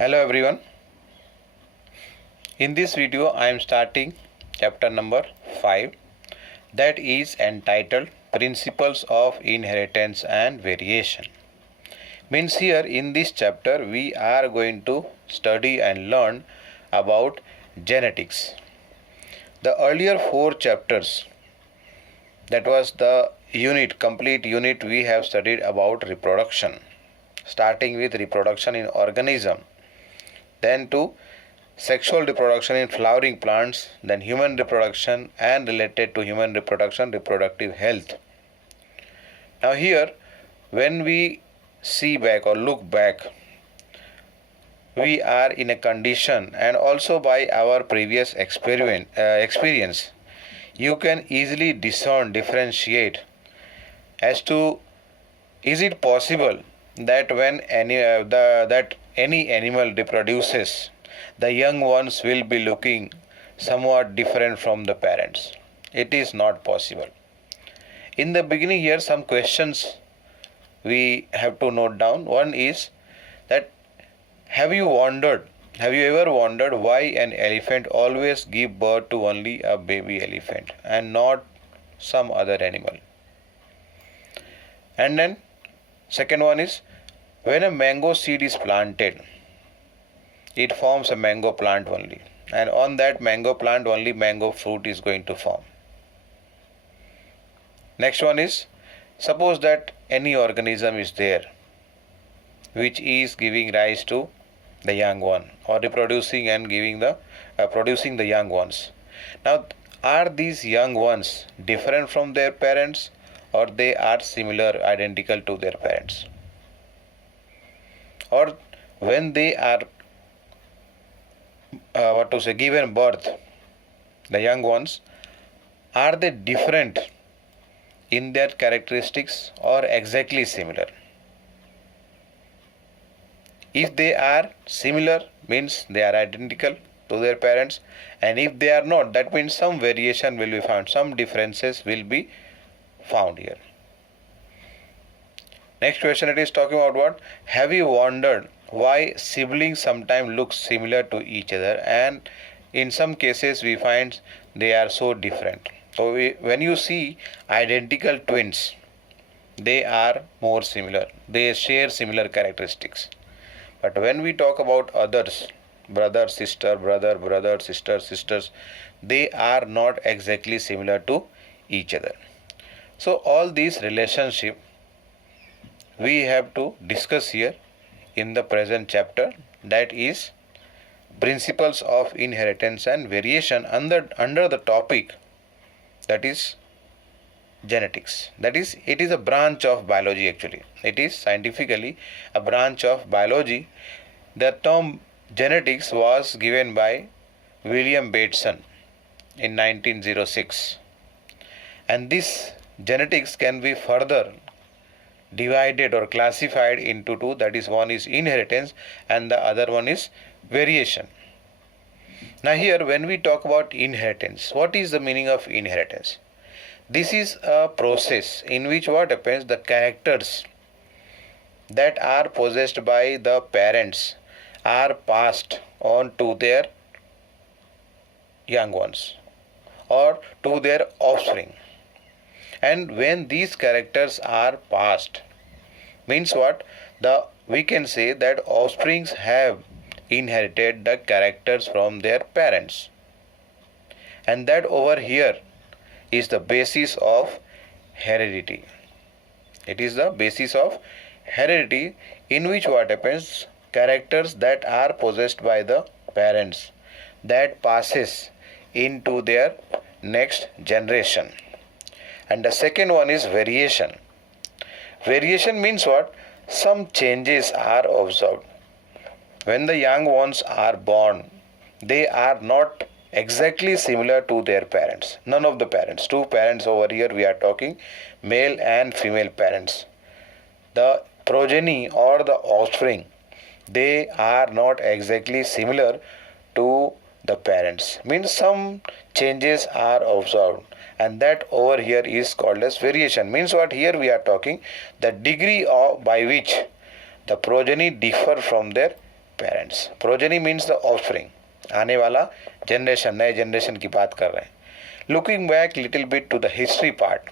Hello everyone. In this video I am starting chapter number 5, that is entitled Principles of Inheritance and Variation. Means here in this chapter we are going to study and learn about genetics. The earlier 4 chapters, that was the complete unit, we have studied about reproduction, starting with reproduction in organism, then to sexual reproduction in flowering plants, then human reproduction, and related to human reproduction, reproductive health. Now here, when we see back or look back, we are in a condition, and also by our previous experience, you can easily differentiate as to, is it possible that when any animal reproduces, the young ones will be looking somewhat different from the parents? It is not possible. In the beginning here, some questions we have to note down. One is that, have you ever wondered why an elephant always give birth to only a baby elephant and not some other animal? And then second one is, when a mango seed is planted, it forms a mango plant only, and on that mango plant only mango fruit is going to form. Next one is, suppose that any organism is there which is giving rise to the young one, or reproducing and producing the young ones. Now, are these young ones different from their parents, or they are similar, identical to their parents? Or when they are given birth, the young ones, are they different in their characteristics or exactly similar? If they are similar, means they are identical to their parents, and if they are not, that means some variation will be found, some differences will be found here. Next question, it is talking about what? Have you wondered why siblings sometimes look similar to each other, and in some cases we find they are so different? So when you see identical twins, they are more similar, they share similar characteristics. But when we talk about others, brother, sister, sisters, they are not exactly similar to each other. So all these relationship we have to discuss here in the present chapter, that is Principles of Inheritance and Variation, under the topic that is genetics. That is, it is a branch of biology actually. It is scientifically a branch of biology. The term genetics was given by William Bateson in 1906. And this genetics can be further divided or classified into two, that is, one is inheritance and the other one is variation. Now here, when we talk about inheritance, what is the meaning of inheritance? This is a process in which what happens, the characters that are possessed by the parents are passed on to their young ones or to their offspring. And when these characters are passed, means what? We can say that offsprings have inherited the characters from their parents. And that over here is the basis of heredity. It is the basis of heredity, in which what happens, characters that are possessed by the parents, that passes into their next generation. And the second one is variation. Variation means what? Some changes are observed. When the young ones are born, they are not exactly similar to their parents. None of the parents. Two parents over here we are talking, male and female parents. The progeny or the offspring, they are not exactly similar to the parents. Means some changes are observed, and that over here is called as variation. Means what? Here we are talking the degree by which the progeny differ from their parents. Progeny means the offspring. आने वाला generation, नए generation की बात कर रहे हैं. Looking back little bit to the history part.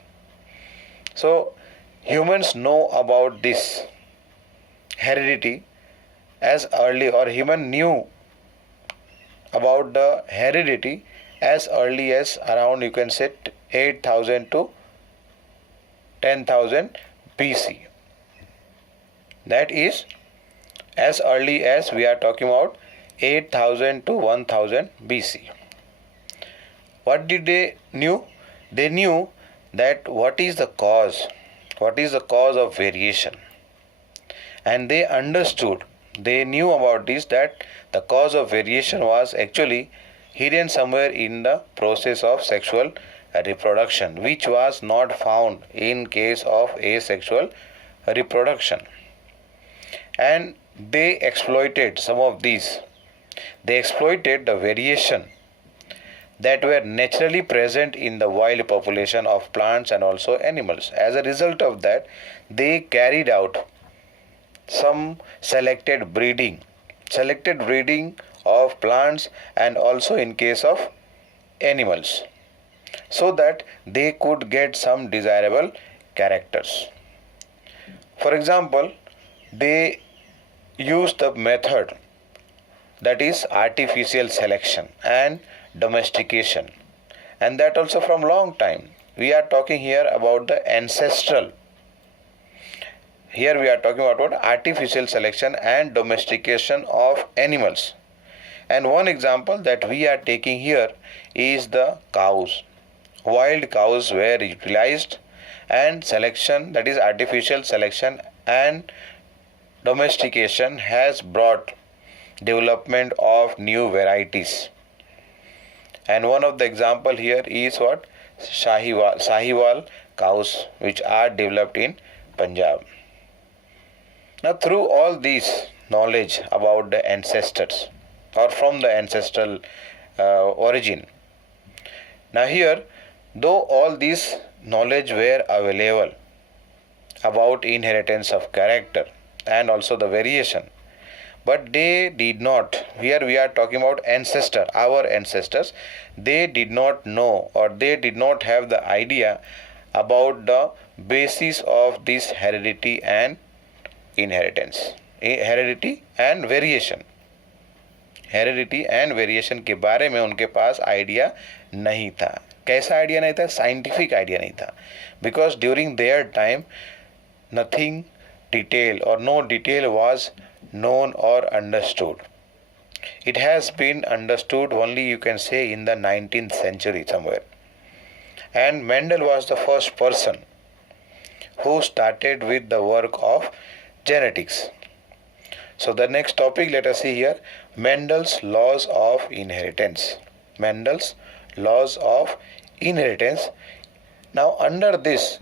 So humans know about this heredity as early, or human knew about the heredity as early as around, you can say, 8,000 to 10,000 BC. That is as early as we are talking about 8,000 to 1,000 BC. What did they knew? They knew that what is the cause of variation, and they understood, they knew about this, that the cause of variation was actually hidden somewhere in the process of sexual reproduction, which was not found in case of asexual reproduction. And they exploited some of these. They exploited the variation that were naturally present in the wild population of plants and also animals. As a result of that, they carried out some selected breeding of plants and also in case of animals, so that they could get some desirable characters. For example, they used the method that is artificial selection and domestication, and that also from long time. We are talking here about the ancestral. Here we are talking about what? Artificial selection and domestication of animals. And one example that we are taking here is the cows. Wild cows were utilized, and selection, that is artificial selection and domestication, has brought development of new varieties. And one of the example here is what? Sahiwal cows, which are developed in Punjab. Now, through all this knowledge about the ancestors, or from the ancestral origin, now here, though all this knowledge were available about inheritance of character and also the variation, but they did not, here we are talking about our ancestors, they did not know, or they did not have the idea about the basis of this heredity and inheritance, heredity and variation. Heredity and variation के बारे में उनके पास idea नहीं था. कैसा idea नहीं था? Scientific idea नहीं था. Because during their time nothing detail और no detail was known or understood. It has been understood only, you can say, in the 19th century somewhere. And Mendel was the first person who started with the work of genetics. So the next topic, let us see here, Mendel's laws of inheritance. Mendel's laws of inheritance. Now under this,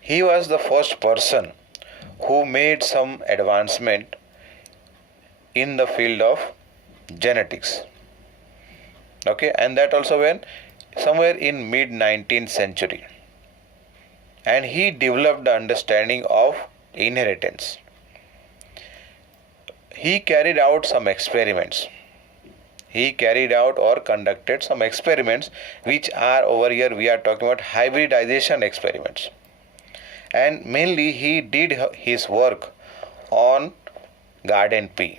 he was the first person who made some advancement in the field of genetics. Okay, and that also when somewhere in mid 19th century. And he developed the understanding of inheritance. He carried out some experiments. He carried out or conducted some experiments, which are over here we are talking about hybridization experiments. And mainly he did his work on garden pea.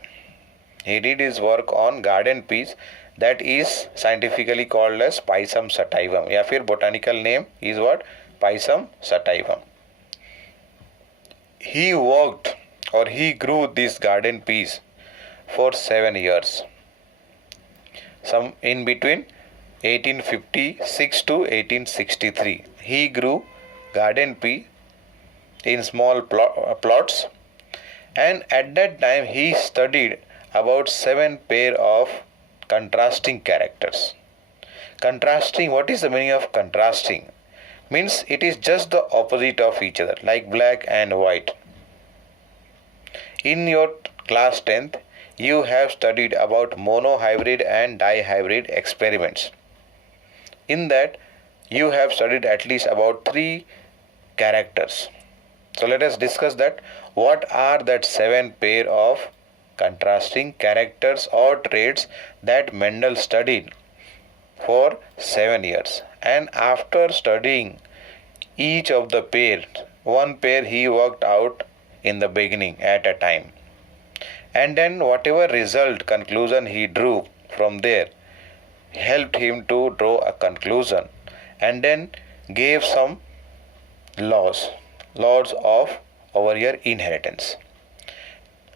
He did his work on garden peas, that is scientifically called as Pisum sativum, या फिर botanical name is what? Pisum sativum. He worked or he grew these garden peas for 7 years. Some in between 1856 to 1863. He grew garden pea in small plots, and at that time he studied about 7 pair of contrasting characters. Contrasting, what is the meaning of contrasting? Means it is just the opposite of each other, like black and white. In your class 10th, you have studied about monohybrid and dihybrid experiments. In that, you have studied at least about 3 characters. So let us discuss that. What are that 7 pair of contrasting characters or traits that Mendel studied for 7 years? And after studying each of the pairs, one pair he worked out in the beginning at a time. And then whatever result conclusion he drew from there helped him to draw a conclusion, and then gave some laws of over here inheritance.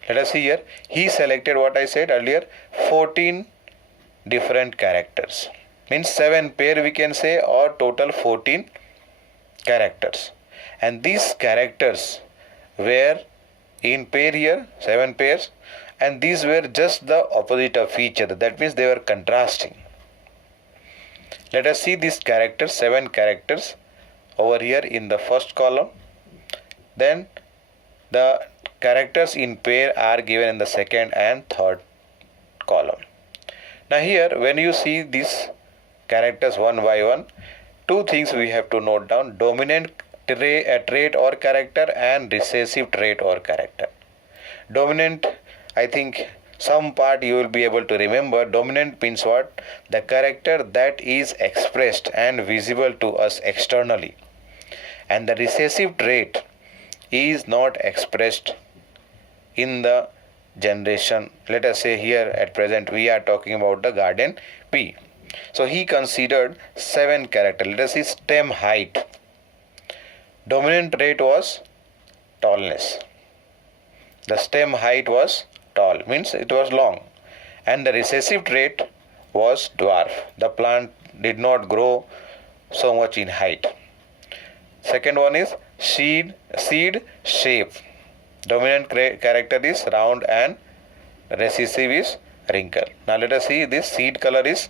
Let us see here. He selected what I said earlier, 14 different characters. Means 7 pair we can say, or total 14 characters. And these characters were in pair here, 7 pairs, and these were just the opposite of each other. That means they were contrasting. Let us see these characters, 7 characters over here in the first column. Then the characters in pair are given in the second and third column. Now here when you see these characters one by one, 2 things we have to note down: dominant trait or character and recessive trait or character. Dominant, I think some part you will be able to remember. Dominant means what? The character that is expressed and visible to us externally. And the recessive trait is not expressed in the generation. Let us say here at present we are talking about the garden P. So he considered 7 characters. Let us see stem height. Dominant trait was tallness. The stem height was tall, means it was long. And the recessive trait was dwarf. The plant did not grow so much in height. Second one is seed shape. Dominant character is round and recessive is wrinkle. Now let us see this seed color is,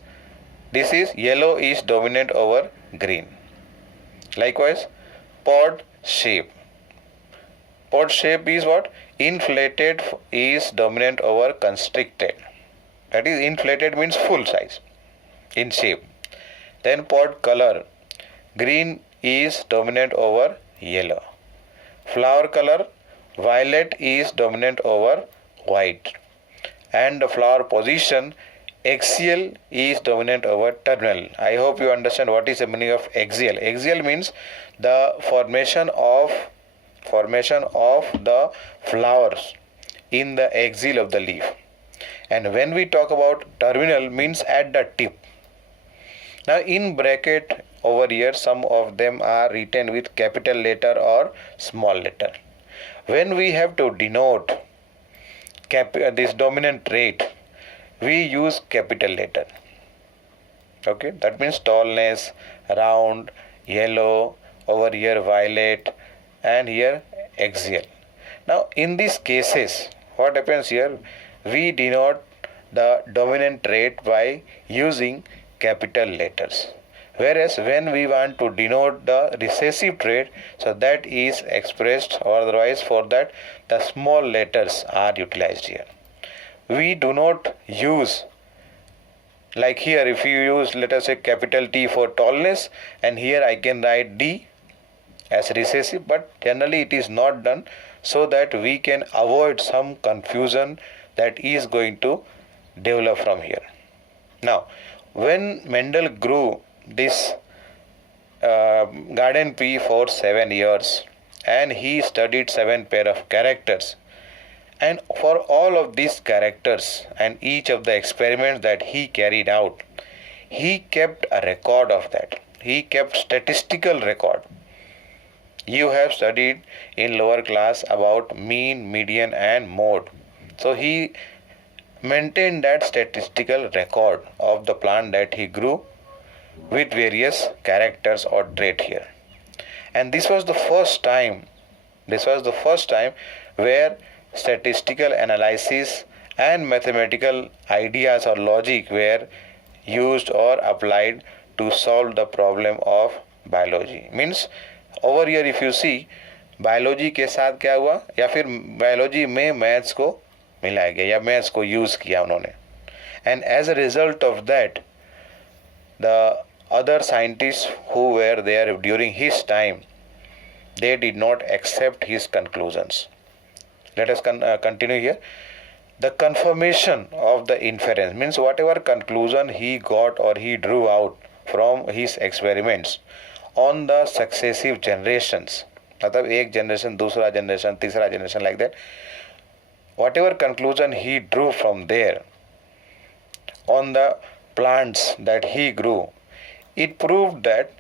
this is yellow is dominant over green. Likewise, pod shape. Pod shape is what? Inflated is dominant over constricted. That is, inflated means full size in shape. Then pod color. Green is dominant over yellow. Flower color. Violet is dominant over white. And the flower position, axial is dominant over terminal. I hope you understand what is the meaning of axial. Axial means the formation of the flowers in the axial of the leaf. And when we talk about terminal, means at the tip. Now in bracket over here, some of them are written with capital letter or small letter. When we have to denote this dominant trait, we use capital letter. Okay, that means tallness, round, yellow, over here violet, and here axial. Now in these cases, what happens here? We denote the dominant trait by using capital letters. Whereas when we want to denote the recessive trait, so that is expressed, or otherwise for that the small letters are utilized here. We do not use, like here if you use let us say capital T for tallness, and here I can write D as recessive, but generally it is not done, so that we can avoid some confusion that is going to develop from here. Now when Mendel grew this garden P for 7 years, and he studied 7 pair of characters, and for all of these characters and each of the experiments that he carried out, he kept a record of that. He kept statistical record. You have studied in lower class about mean, median and mode. So he maintained that statistical record of the plant that he grew with various characters or trait here. And this was the first time where statistical analysis and mathematical ideas or logic were used or applied to solve the problem of biology. Means over here if you see, biology के साथ क्या हुआ, या फिर biology में maths को मिलाया गया या मैथ्स को यूज़ किया उन्होंने. And as a result of that, the other scientists who were there during his time, they did not accept his conclusions. Let us continue here. The confirmation of the inference means whatever conclusion he got or he drew out from his experiments on the successive generations, मतलब एक generation, दूसरा generation, तीसरा generation, like that, whatever conclusion he drew from there on the plants that he grew, it proved that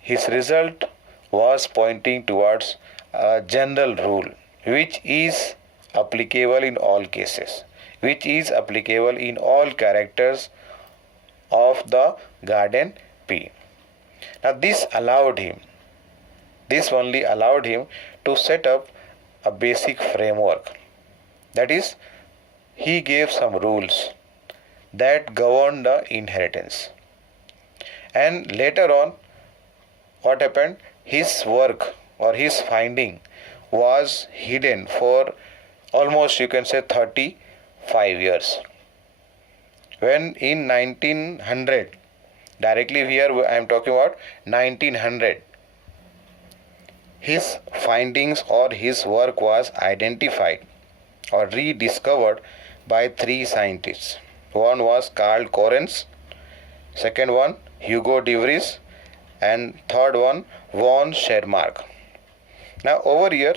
his result was pointing towards a general rule which is applicable in all cases, which is applicable in all characters of the garden P. Now this only allowed him to set up a basic framework. That is, he gave some rules that govern the inheritance. And later on, what happened? His work or his finding was hidden for almost, you can say, 35 years. When in 1900, directly here I am talking about 1900, his findings or his work was identified or rediscovered by three scientists. One was Karl Correns, second one Hugo de Vries, and third one von Schermark. Now over here,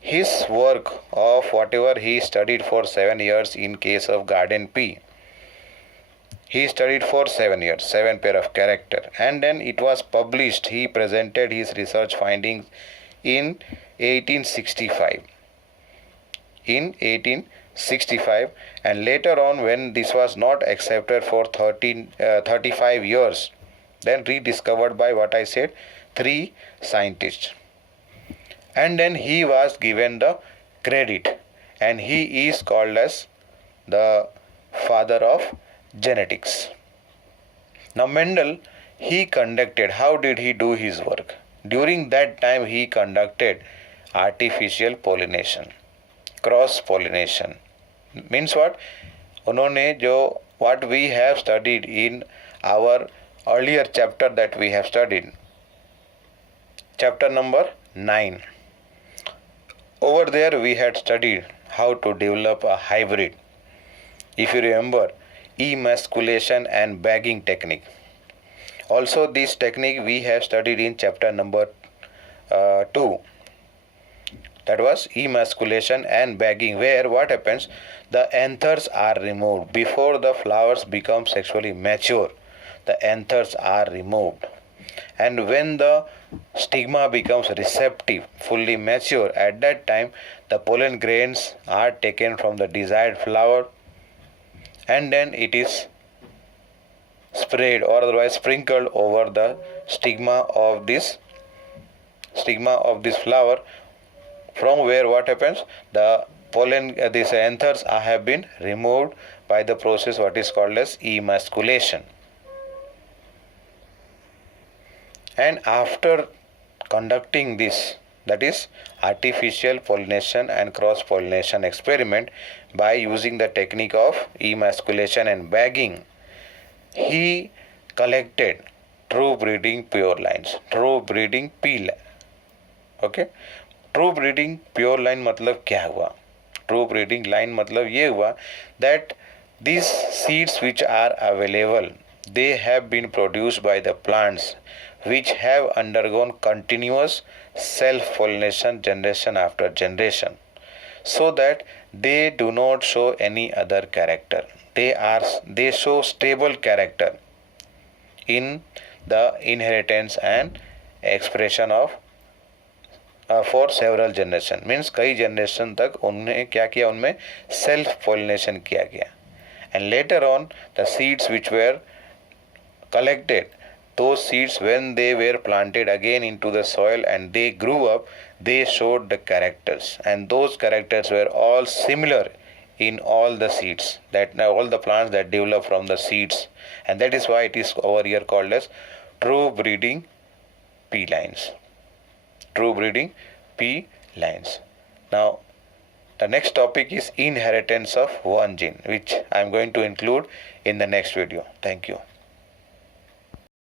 his work of whatever he studied for 7 years in case of garden P, he studied for 7 years, 7 pair of character, and then it was published. He presented his research findings in 1865. In 1865, and later on, when this was not accepted for 35 years, then rediscovered by what I said, three scientists. And then he was given the credit, and he is called as the father of genetics. Now Mendel, he conducted, how did he do his work? During that time he conducted artificial pollination, cross pollination. Means what? उन्होंने जो what we have studied in our earlier chapter that we have studied, chapter number 9. Over there we had studied how to develop a hybrid. If you remember, emasculation and bagging technique. Also this technique we have studied in chapter number 2. That was emasculation and bagging, where what happens? The anthers are removed before the flowers become sexually mature. The anthers are removed, and when the stigma becomes receptive, fully mature, at that time the pollen grains are taken from the desired flower, and then it is sprayed or otherwise sprinkled over the stigma of this flower, from where what happens? The pollen, these anthers have been removed by the process what is called as emasculation. And after conducting this, that is artificial pollination and cross pollination experiment by using the technique of emasculation and bagging, he collected true breeding pure lines, true breeding P. Okay, true breeding pure line मतलब क्या हुआ? True breeding line मतलब ये हुआ that these seeds which are available, they have been produced by the plants which have undergone continuous self-pollination generation after generation, so that they do not show any other character. They show stable character in the inheritance and expression of for several generation. Means कई generation तक उन्होंने क्या किया? उनमें self pollination किया गया, and later on the seeds which were collected, those seeds when they were planted again into the soil and they grew up, they showed the characters, and those characters were all similar in all the seeds, that all the plants that develop from the seeds, and that is why it is over here called as true breeding P lines. True breeding P lines. Now the next topic is inheritance of one gene, which I am going to include in the next video. Thank you.